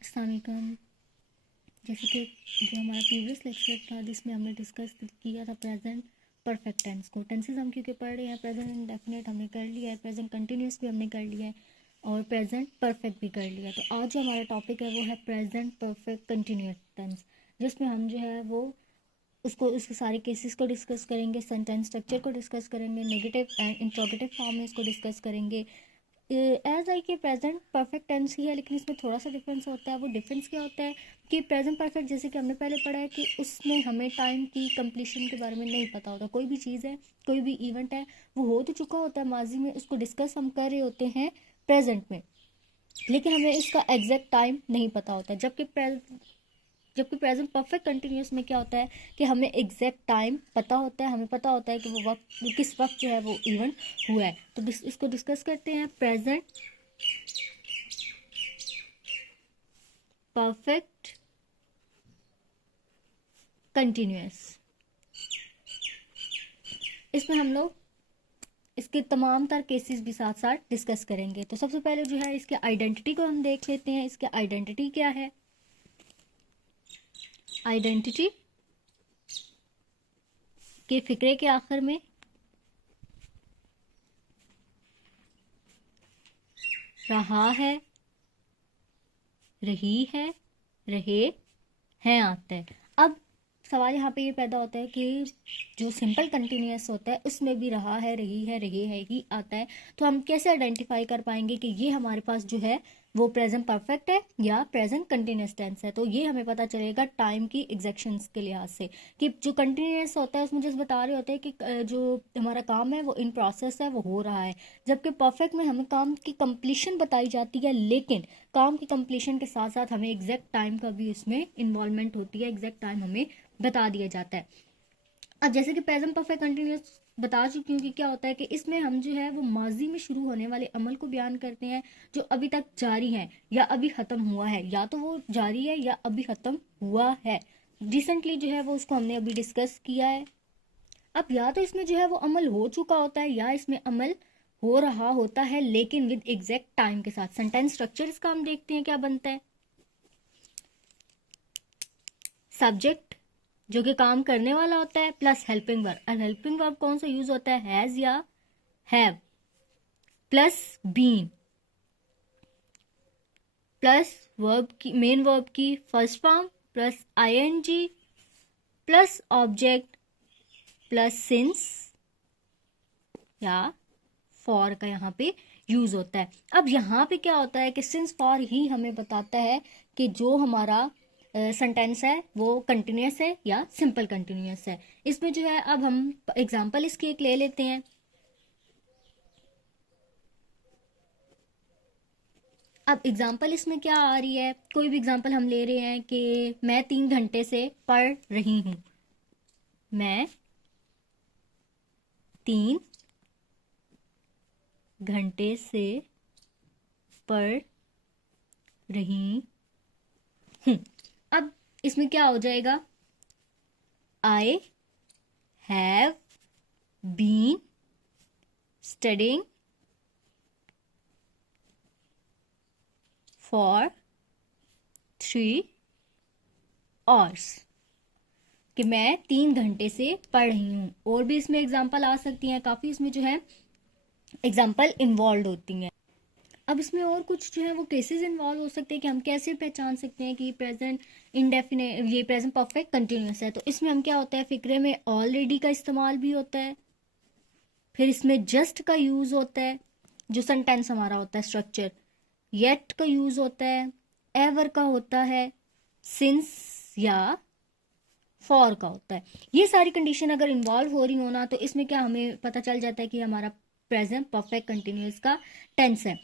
अस्सलामुअलैकुम। जैसे कि जो हमारा प्रीवियस लेक्चर था जिसमें हमने डिस्कस किया था प्रेजेंट परफेक्ट टेंस को। टेंसेस हम क्योंकि पढ़ रहे हैं, प्रेजेंट इंडेफिनिट हमने कर लिया है, प्रेजेंट कंटिन्यूस भी हमने कर लिया है और प्रेजेंट परफेक्ट भी कर लिया है। तो आज जो हमारा टॉपिक है वो है प्रेजेंट परफेक्ट कंटिन्यूस टेंस, जिसमें हम जो है वो उसके सारे केसेस को डिस्कस करेंगे, सेंटेंस स्ट्रक्चर को डिस्कस करेंगे, नेगेटिव एंड इंट्रोगेटिव फॉर्म में इसको डिस्कस करेंगे। एज आई कि प्रेजेंट परफेक्ट टेंस ही है, लेकिन इसमें थोड़ा सा डिफरेंस होता है। वो डिफरेंस क्या होता है कि प्रेजेंट परफेक्ट जैसे कि हमने पहले पढ़ा है कि उसमें हमें टाइम की कंप्लीशन के बारे में नहीं पता होता। कोई भी चीज़ है, कोई भी इवेंट है, वो हो तो चुका होता है माजी में, उसको डिस्कस हम कर रहे होते हैं प्रेजेंट में, लेकिन हमें इसका एग्जैक्ट टाइम नहीं पता होता। जबकि प्रेजेंट परफेक्ट कंटिन्यूस में क्या होता है कि हमें एग्जैक्ट टाइम पता होता है, हमें पता होता है कि वो वक्त किस वक्त जो है वो इवेंट हुआ है। तो इसको डिस्कस करते हैं। प्रेजेंट परफेक्ट कंटिन्यूस, इसमें हम लोग इसके तमाम तर केसेस भी साथ साथ डिस्कस करेंगे। तो सबसे पहले जो है इसके आइडेंटिटी को हम देख लेते हैं। इसके आइडेंटिटी क्या है? आइडेंटिटी के फिक्रे के आखिर में रहा है, रही है, रहे हैं आता है। अब सवाल यहाँ पे ये पैदा होता है कि जो सिंपल कंटिन्यूअस होता है उसमें भी रहा है, रही है, रहे है ही आता है। तो हम कैसे आइडेंटिफाई कर पाएंगे कि ये हमारे पास जो है वो प्रेजेंट परफेक्ट है या प्रेजेंट कंटिन्यूअस टेंस है? तो ये हमें पता चलेगा टाइम की एग्जैक्शंस के लिहाज से कि जो कंटिन्यूअस होता है उसमें जैसे बता रहे होते हैं कि जो हमारा काम है वो इन प्रोसेस है, वो हो रहा है। जबकि परफेक्ट में हमें काम की कंप्लीशन बताई जाती है, लेकिन काम की कंप्लीशन के साथ साथ हमें एग्जैक्ट टाइम का भी इसमें इन्वॉल्वमेंट होती है, एग्जैक्ट टाइम हमें बता दिया जाता है। अब जैसे कि प्रेजेंट परफेक्ट कंटिन्यूअस बता चुकी हूँ कि क्या होता है कि इसमें हम जो है वो माजी में शुरू होने वाले अमल को बयान करते हैं जो अभी तक जारी है या अभी खत्म हुआ है, या तो वो जारी है या अभी खत्म हुआ है। रिसेंटली जो है वो उसको हमने अभी डिस्कस किया है। अब या तो इसमें जो है वो अमल हो चुका होता है या इसमें अमल हो रहा होता है, लेकिन विद एग्जैक्ट टाइम के साथ। सेंटेंस स्ट्रक्चर इसका हम देखते हैं क्या बनता है। सब्जेक्ट जो कि काम करने वाला होता है प्लस हेल्पिंग वर्ब। और हेल्पिंग वर्ब कौन सा यूज होता है? हैज या have plus been plus verb की मेन वर्ब की first form plus ING plus object plus since या फॉर का यहाँ पे यूज होता है। अब यहाँ पे क्या होता है कि सिंस फॉर ही हमें बताता है कि जो हमारा सेंटेंस है वो कंटिन्यूस है या सिंपल कंटिन्यूस है। इसमें जो है अब हम एग्जांपल इसकी एक ले लेते हैं। अब एग्जांपल इसमें क्या आ रही है, कोई भी एग्जांपल हम ले रहे हैं कि मैं 3 घंटे से पढ़ रही हूं। मैं 3 घंटे से पढ़ रही हूं। अब इसमें क्या हो जाएगा? I have been studying for 3 hours, कि मैं 3 घंटे से पढ़ रही हूँ। और भी इसमें एग्जाम्पल आ सकती हैं, काफ़ी इसमें जो है एग्जाम्पल इन्वॉल्व होती हैं। अब इसमें और कुछ जो है वो केसेस इन्वॉल्व हो सकते हैं कि हम कैसे पहचान सकते हैं कि प्रेजेंट इंडेफिनेट ये प्रेजेंट परफेक्ट कंटिन्यूस है। तो इसमें हम क्या होता है, फिक्रे में ऑलरेडी का इस्तेमाल भी होता है, फिर इसमें जस्ट का यूज होता है जो सेंटेंस हमारा होता है स्ट्रक्चर, येट का यूज होता है, एवर का होता है, सिंस या फॉर का होता है। ये सारी कंडीशन अगर इन्वॉल्व हो रही हो ना, तो इसमें क्या हमें पता चल जाता है कि हमारा प्रेजेंट परफेक्ट कंटिन्यूस का टेंस है।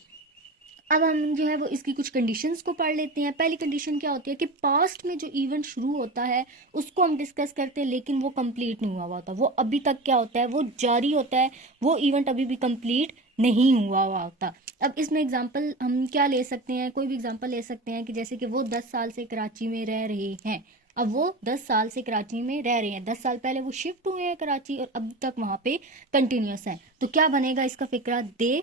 अब हम जो है वो इसकी कुछ कंडीशंस को पढ़ लेते हैं। पहली कंडीशन क्या होती है कि पास्ट में जो इवेंट शुरू होता है उसको हम डिस्कस करते हैं, लेकिन वो कंप्लीट नहीं हुआ होता, वो अभी तक क्या होता है, वो जारी होता है, वो इवेंट अभी भी कंप्लीट नहीं हुआ होता। अब इसमें एग्जांपल हम क्या ले सकते हैं, कोई भी एग्जांपल ले सकते हैं कि जैसे कि वो 10 साल से कराची में रह रहे हैं। अब वो 10 साल से कराची में रह रहे हैं, 10 साल पहले वो शिफ्ट हुए हैं कराची और अब तक वहां पे कंटिन्यूस है। तो क्या बनेगा इसका फिक्रा? They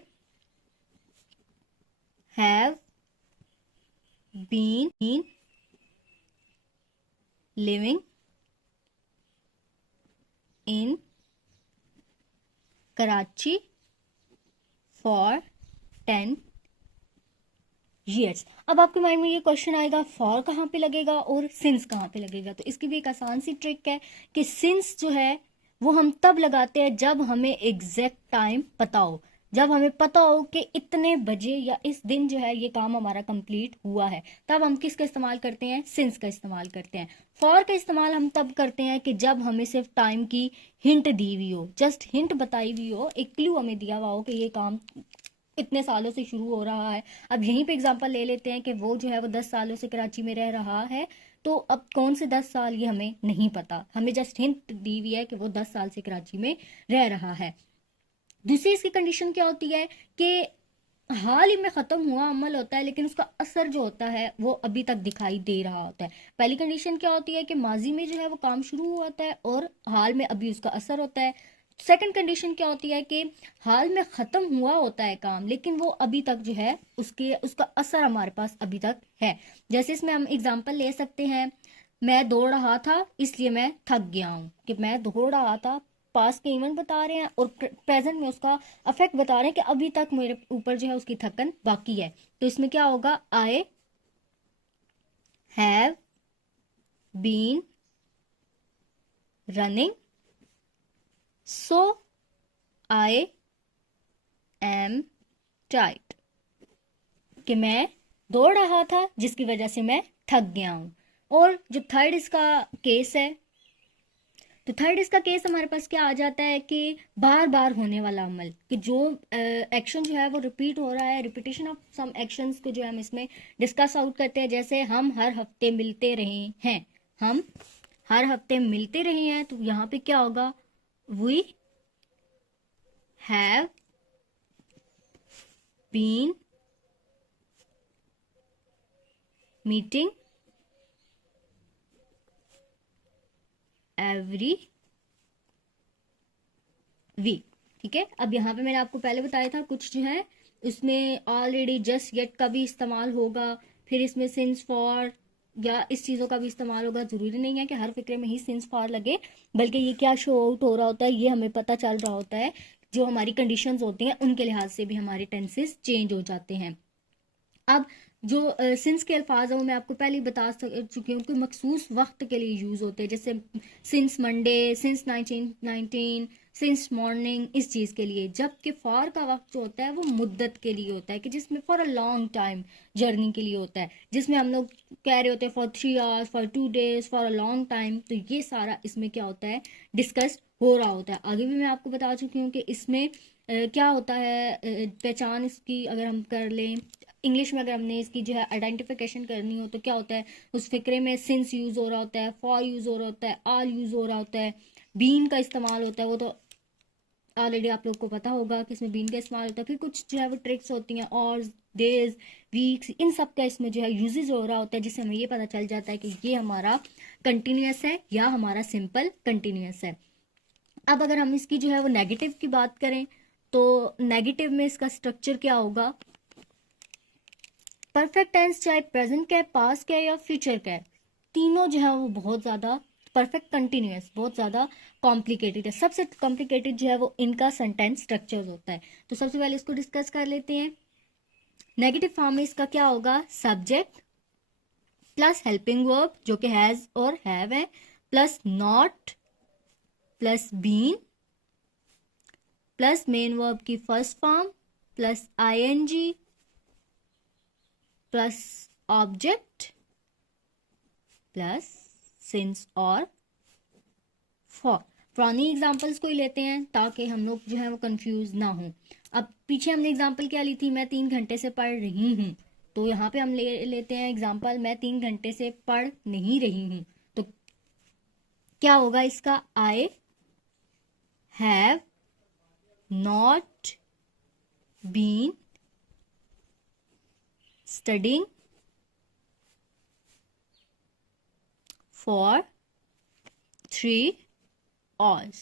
have been living in Karachi for 10 years। अब आपके माइंड में ये क्वेश्चन आएगा, फॉर कहाँ पे लगेगा और सिंस कहाँ पे लगेगा। तो इसकी भी एक आसान सी ट्रिक है कि सिंस जो है वो हम तब लगाते हैं जब हमें एग्जैक्ट टाइम पता हो, जब हमें पता हो कि इतने बजे या इस दिन जो है ये काम हमारा कंप्लीट हुआ है, तब हम किसका इस्तेमाल करते हैं, सिंस का इस्तेमाल करते हैं। फॉर का इस्तेमाल हम तब करते हैं कि जब हमें सिर्फ टाइम की हिंट दी हुई हो, जस्ट हिंट बताई हुई हो, एक क्लू हमें दिया हुआ हो कि ये काम इतने सालों से शुरू हो रहा है। अब यहीं पे एग्जांपल ले लेते हैं कि वो जो है वो 10 सालों से कराची में रह रहा है, तो अब कौन से 10 साल ये हमें नहीं पता, हमें जस्ट हिंट दी हुई है कि वो 10 साल से कराची में रह रहा है। दूसरी इसकी कंडीशन क्या होती है कि हाल ही में खत्म हुआ अमल होता है, लेकिन उसका असर जो होता है वो अभी तक दिखाई दे रहा होता है। पहली कंडीशन क्या होती है कि माजी में जो है वो काम शुरू हुआ होता है और हाल में अभी उसका असर होता है। सेकंड कंडीशन क्या होती है कि हाल में खत्म हुआ होता है काम, लेकिन वो अभी तक जो है उसका असर हमारे पास अभी तक है। जैसे इसमें हम एग्जाम्पल ले सकते हैं, मैं दौड़ रहा था इसलिए मैं थक गया हूँ, कि मैं दौड़ रहा था पास के इवेंट बता रहे हैं और प्रेजेंट में उसका अफेक्ट बता रहे हैं कि अभी तक मेरे ऊपर जो है उसकी थकन बाकी है। तो इसमें क्या होगा, I have been running so I am tight, कि मैं दौड़ रहा था जिसकी वजह से मैं थक गया हूं। और जो थर्ड इसका केस है, तो थर्ड इसका केस हमारे पास क्या आ जाता है कि बार बार होने वाला अमल, कि जो एक्शन जो है वो रिपीट हो रहा है, रिपीटेशन ऑफ सम एक्शंस को जो है हम इसमें डिस्कस आउट करते हैं। जैसे हम हर हफ्ते मिलते रहे हैं, हम हर हफ्ते मिलते रहे हैं, तो यहाँ पे क्या होगा, we have been meeting every week. ठीक है, अब यहाँ पे मैंने आपको पहले बताया था कुछ जो है इसमें ऑलरेडी, जस्ट, गेट का भी इस्तेमाल होगा, फिर इसमें सिंस फॉर या इस चीज़ों का भी इस्तेमाल होगा। जरूरी नहीं है कि हर फिक्रे में ही सिंस फॉर लगे, बल्कि ये क्या शो आउट हो रहा होता है ये हमें पता चल रहा होता है। जो हमारी कंडीशंस होती हैं उनके लिहाज से भी हमारे टेंसेस चेंज हो जाते हैं। अब जो सिंस के अल्फाज है वो मैं आपको पहले ही बता चुकी हूँ कि मखसूस वक्त के लिए यूज़ होते हैं, जैसे since Monday, since 1919, since morning, इस चीज़ के लिए। जबकि फॉर का वक्त जो होता है वो मुद्दत के लिए होता है, कि जिसमें for a long time, journey के लिए होता है, जिसमें हम लोग कह रहे होते हैं for 3 hours, for 2 days, for a long time. तो ये सारा इसमें क्या होता है, डिस्कस हो रहा होता है। आगे भी मैं आपको बता चुकी हूँ कि इसमें क्या होता है, पहचान इसकी अगर हम कर लें, इंग्लिश में अगर हमने इसकी जो है आइडेंटिफिकेशन करनी हो तो क्या होता है, उस फिक्रे में सिंस यूज हो रहा होता है, फॉर यूज हो रहा होता है, ऑल यूज हो रहा होता है, बीन का इस्तेमाल होता है, वो तो ऑलरेडी आप लोग को पता होगा कि इसमें बीन का इस्तेमाल होता है। फिर कुछ जो है वो ट्रिक्स होती हैं, और डेज, वीक्स, इन सब का इसमें जो है यूजेज हो रहा होता है, जिससे हमें ये पता चल जाता है कि ये हमारा कंटिन्यूस है या हमारा सिंपल कंटिन्यूस है। अब अगर हम इसकी जो है वो नेगेटिव की बात करें, तो नेगेटिव में इसका स्ट्रक्चर क्या होगा, परफेक्ट टेंस चाहे प्रेजेंट का है, पास्ट का है या फ्यूचर का है, तीनों जो है वो बहुत ज्यादा, परफेक्ट कंटिन्यूअस बहुत ज्यादा कॉम्प्लिकेटेड है। सबसे कॉम्प्लिकेटेड जो है वो इनका सेंटेंस स्ट्रक्चर होता है। तो सबसे पहले इसको डिस्कस कर लेते हैं। नेगेटिव फॉर्म में इसका क्या होगा, सब्जेक्ट प्लस हेल्पिंग वर्ब जो कि हैज और हैव है, plus not, plus been, plus main verb की first form, plus ING, plus object, plus since और फॉर। पुरानी एग्जाम्पल्स को ही लेते हैं ताकि हम लोग जो है वो कंफ्यूज ना हो। अब पीछे हमने एग्जाम्पल क्या ली थी, मैं 3 घंटे से पढ़ रही हूँ, तो यहाँ पे हम लेते हैं एग्जाम्पल, मैं 3 घंटे से पढ़ नहीं रही हूँ। तो क्या होगा इसका, I have not been studying for 3 hours।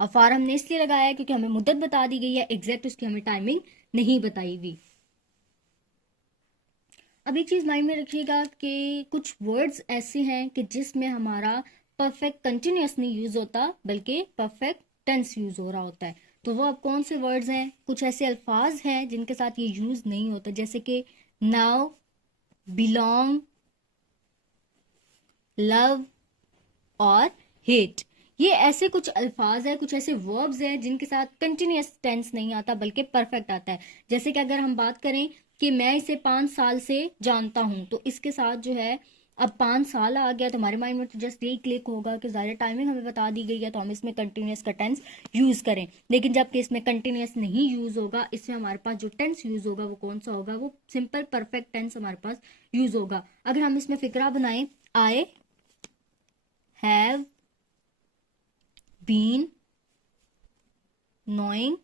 और फॉर हमने इसलिए लगाया है क्योंकि हमें मुद्दत बता दी गई है, एग्जैक्ट उसकी हमें टाइमिंग नहीं बताई हुई। अब एक चीज माइंड में रखिएगा कि कुछ वर्ड्स ऐसे हैं कि जिसमें हमारा परफेक्ट कंटिन्यूअस नहीं यूज होता बल्कि परफेक्ट टेंस यूज हो रहा होता है। तो वो अब कौन से वर्ड्स हैं? कुछ ऐसे अल्फाज हैं जिनके साथ ये यूज नहीं होता, जैसे कि नाउ, बिलोंग, लव और हेट। ये ऐसे कुछ अल्फाज है, कुछ ऐसे वर्ब्स हैं जिनके साथ कंटिन्यूअस टेंस नहीं आता बल्कि परफेक्ट आता है। जैसे कि अगर हम बात करें कि मैं इसे 5 साल से जानता हूं, तो इसके साथ जो है अब 5 साल आ गया तो हमारे माइंड में तो जस्ट यही क्लिक होगा कि ज़्यादा टाइमिंग हमें बता दी गई है तो हम इसमें कंटिन्यूअस का टेंस यूज करें। लेकिन जबकि इसमें कंटिन्यूअस नहीं यूज होगा, इसमें हमारे पास जो टेंस यूज होगा वो कौन सा होगा? वो सिंपल परफेक्ट टेंस हमारे पास यूज होगा। अगर हम इसमें फिक्रा बनाएं, I have been knowing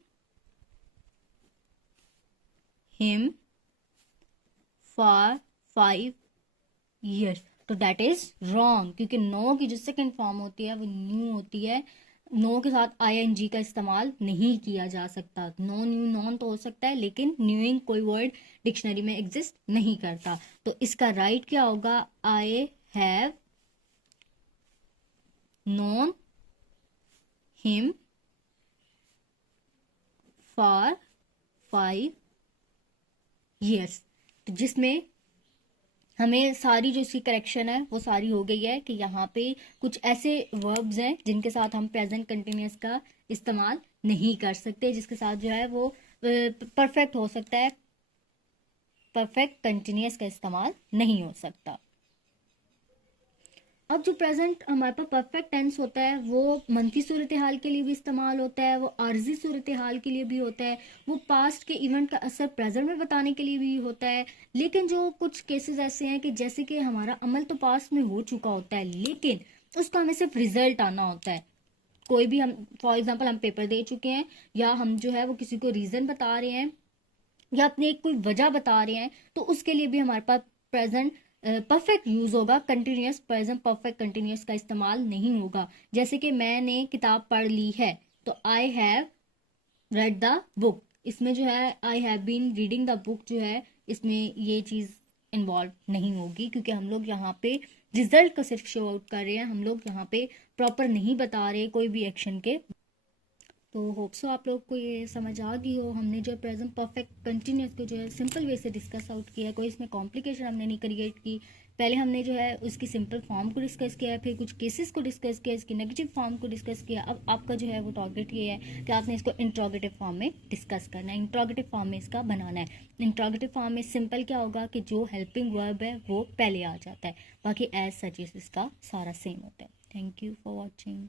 him for 5 years, तो दैट इज रॉन्ग, क्योंकि नो की जो सेकंड फॉर्म होती है वो न्यू होती है। नो के साथ आईएनजी का इस्तेमाल नहीं किया जा सकता। नो न्यू नॉन तो हो सकता है लेकिन न्यूइंग कोई वर्ड डिक्शनरी में एग्जिस्ट नहीं करता। तो इसका राइट क्या होगा? I have known him for 5 years। तो जिसमें हमें सारी जो इसकी करेक्शन है वो सारी हो गई है कि यहाँ पे कुछ ऐसे वर्ब्स हैं जिनके साथ हम प्रेजेंट कंटिन्यूअस का इस्तेमाल नहीं कर सकते, जिसके साथ जो है वो परफेक्ट हो सकता है, परफेक्ट कंटिन्यूअस का इस्तेमाल नहीं हो सकता। अब जो प्रेजेंट हमारे पास परफेक्ट टेंस होता है वो मनफी सूरत हाल के लिए भी इस्तेमाल होता है, वो आर्जी सूरत हाल के लिए भी होता है, वो पास्ट के इवेंट का असर प्रेजेंट में बताने के लिए भी होता है। लेकिन जो कुछ केसेस ऐसे हैं कि जैसे कि हमारा अमल तो पास्ट में हो चुका होता है लेकिन उसका हमें सिर्फ रिजल्ट आना होता है। कोई भी हम फॉर एग्जाम्पल हम पेपर दे चुके हैं या हम जो है वो किसी को रीजन बता रहे हैं या अपनी एक कोई वजह बता रहे हैं, तो उसके लिए भी हमारे पास प्रेजेंट परफेक्ट यूज होगा, कंटिन्यूअस प्रेजेंट परफेक्ट कंटिन्यूअस का इस्तेमाल नहीं होगा। जैसे कि मैंने किताब पढ़ ली है, तो I have read the book, इसमें जो है I have been reading the book जो है इसमें ये चीज इन्वॉल्व नहीं होगी, क्योंकि हम लोग यहाँ पे रिजल्ट को सिर्फ शो आउट कर रहे हैं, हम लोग यहाँ पे प्रॉपर नहीं बता रहे कोई भी एक्शन के। तो होप सो आप लोग को ये समझ आ गई हो। हमने जो प्रेजेंट परफेक्ट कंटिन्यूअस को जो है सिंपल वे से डिस्कस आउट किया, कोई इसमें कॉम्प्लिकेशन हमने नहीं क्रिएट की। पहले हमने जो है उसकी सिंपल फॉर्म को डिस्कस किया, फिर कुछ केसेस को डिस्कस किया, इसकी नेगेटिव फॉर्म को डिस्कस किया। अब आपका जो है वो टारगेट ये है कि आपने इसको इंट्रोगेटिव फॉर्म में डिस्कस करना है, इंट्रोगेटिव फॉर्म में इसका बनाना है। इंट्रोगेटिव फॉर्म में सिंपल क्या होगा कि जो हेल्पिंग वर्ब है वो पहले आ जाता है, बाकी एज सच इसका सारा सेम होता है। Thank you for watching.